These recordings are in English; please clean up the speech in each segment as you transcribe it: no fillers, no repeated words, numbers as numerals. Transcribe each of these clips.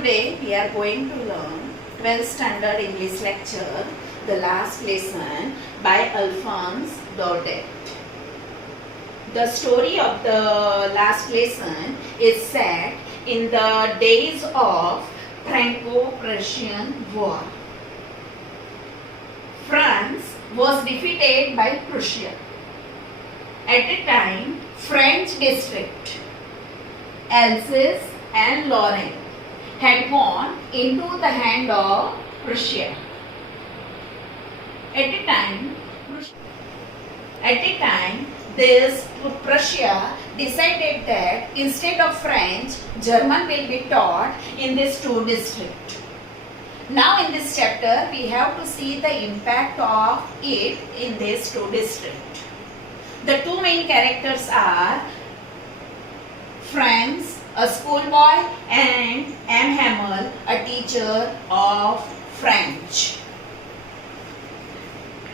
Today we are going to learn 12th standard English lecture, the last lesson by Alphonse Daudet. The story of the last lesson is set in the days of Franco-Prussian War. France was defeated by Prussia. At the time, French district, Alsace and Lorraine had gone into the hand of Prussia. At the time, this Prussia decided that instead of French, German will be taught in these two districts. Now in this chapter, we have to see the impact of it in these two districts. The two main characters are Franz, a schoolboy, and M. Hamel, a teacher of French.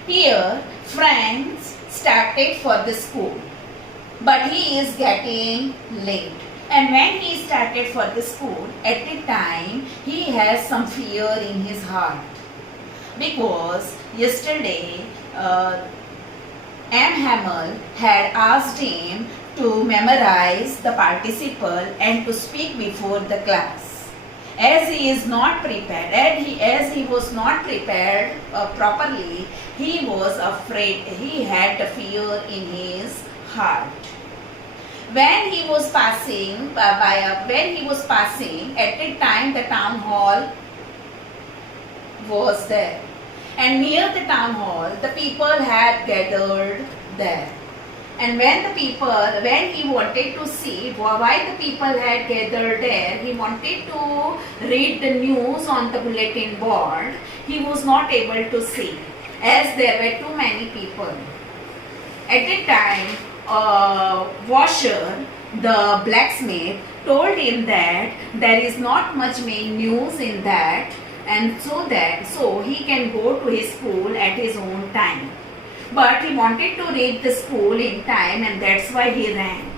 Here, Franz started for the school, but he is getting late. And when he started for the school, at the time, he has some fear in his heart. Because yesterday, M. Hamel had asked him to memorize the participle and to speak before the class. As he is not prepared, as he was not prepared properly, he was afraid, he had the fear in his heart. When he was passing, at the time the town hall was there. And near the town hall, the people had gathered there. And when he wanted to see why the people had gathered there, he wanted to read the news on the bulletin board. He was not able to see, as there were too many people. At the time, Washer, the blacksmith, told him that there is not much main news in that, and so he can go to his school at his own time. But he wanted to reach the school in time, and that's why he ran.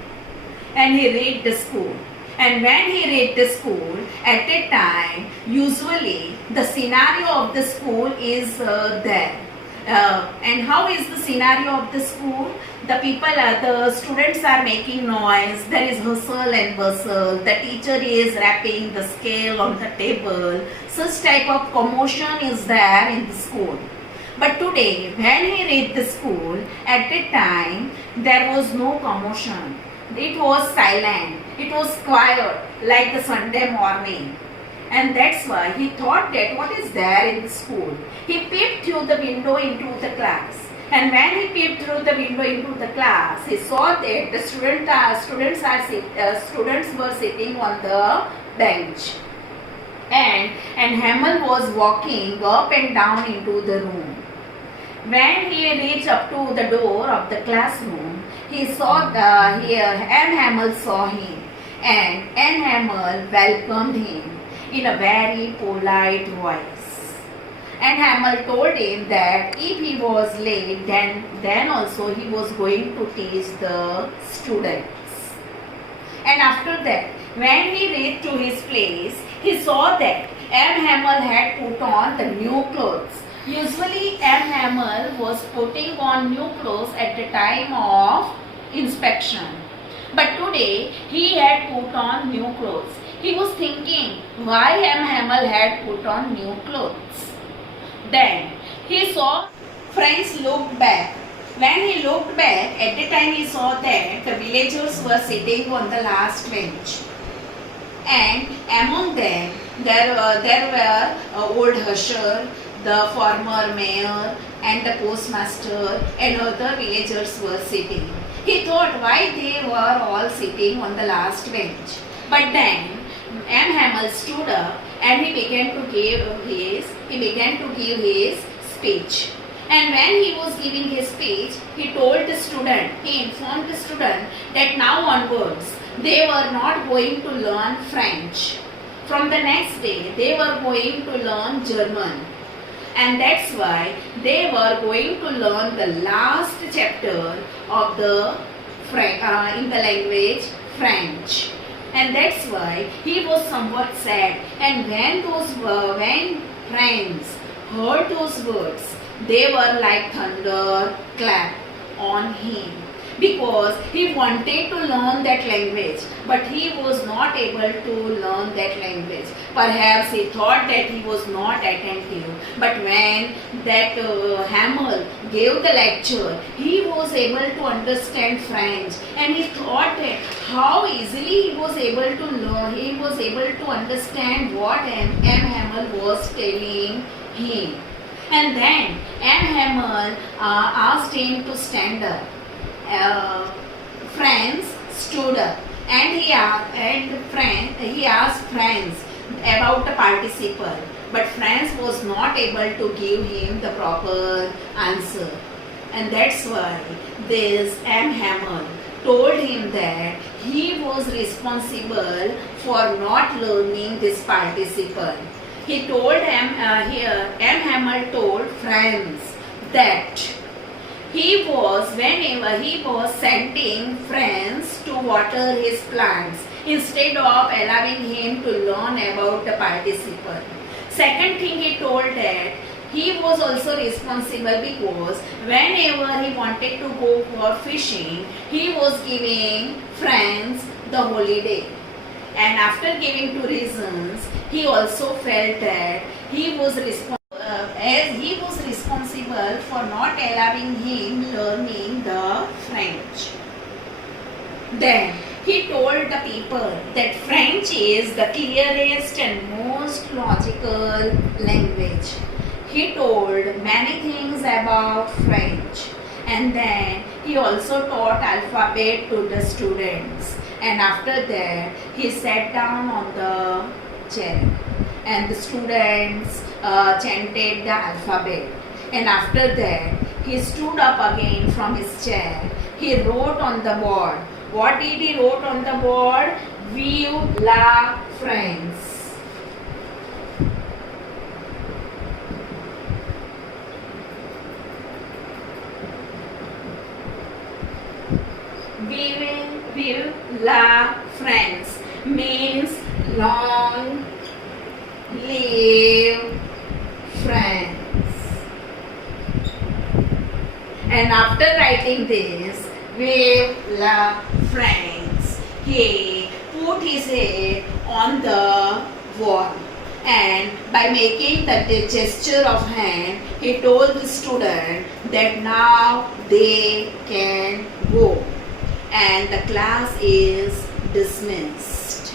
And he reached the school. And when he reached the school, at that time, usually the scenario of the school is there. And how is the scenario of the school? The students are making noise, there is hustle and bustle, the teacher is rapping the scale on the table. Such type of commotion is there in the school. But today, when he reached the school, at that time, there was no commotion. It was silent, it was quiet, like the Sunday morning. And that's why he thought that what is there in the school. He peeped through the window into the class. And when he peeped through the window into the class, he saw that the students were sitting on the bench. And Hamel was walking up and down into the room. When he reached up to the door of the classroom, he saw M. Hamel saw him, and M. Hamel welcomed him in a very polite voice. And Hamel told him that if he was late, then also he was going to teach the students. And after that, when he reached to his place, he saw that M. Hamel had put on the new clothes. Usually M. Hamel was putting on new clothes at the time of inspection. But today he had put on new clothes. He was thinking why M. Hamel had put on new clothes. Then he saw Franz looked back. When he looked back, at the time he saw that the villagers were sitting on the last bench. And among them, there were old usher, the former mayor, and the postmaster, and other villagers were sitting. He thought why they were all sitting on the last bench. But then M. Hamel stood up and he began to give his speech. And when he was giving his speech, he informed the student that now onwards they were not going to learn French. From the next day, they were going to learn German. And that's why they were going to learn the last chapter of in the language French. and that's why he was somewhat sad. And when friends heard those words, they were like thunder clap on him, because he wanted to learn that language, but he was not able to learn that language. Perhaps he thought that he was not attentive, but when that Hamel gave the lecture, he was able to understand French, and he thought that how easily he was able to learn, he was able to understand what M. Hamel was telling him. And then M. Hamel asked him to stand up. Franz stood up, and he asked Franz about the participle, but Franz was not able to give him the proper answer, and that's why this M. Hamel told him that he was responsible for not learning this participle. He told M. Hamel told Franz that whenever he was sending Franz to water his plants, instead of allowing him to learn about the participle. Second thing, he told that he was also responsible because whenever he wanted to go for fishing, he was giving Franz the holiday. And after giving 2 reasons, he also felt that he was responsible for not allowing him learning the French. Then he told the people that French is the clearest and most logical language. He told many things about French, and then he also taught alphabet to the students. And after that, he sat down on the chair, and the students chanted the alphabet. And after that, he stood up again from his chair. He wrote on the board. What did he wrote on the board? Vive la France. Vive la France means long live France. And after writing this, Vive la France, he put his head on the wall, and by making the gesture of hand, he told the student that now they can go, and the class is dismissed.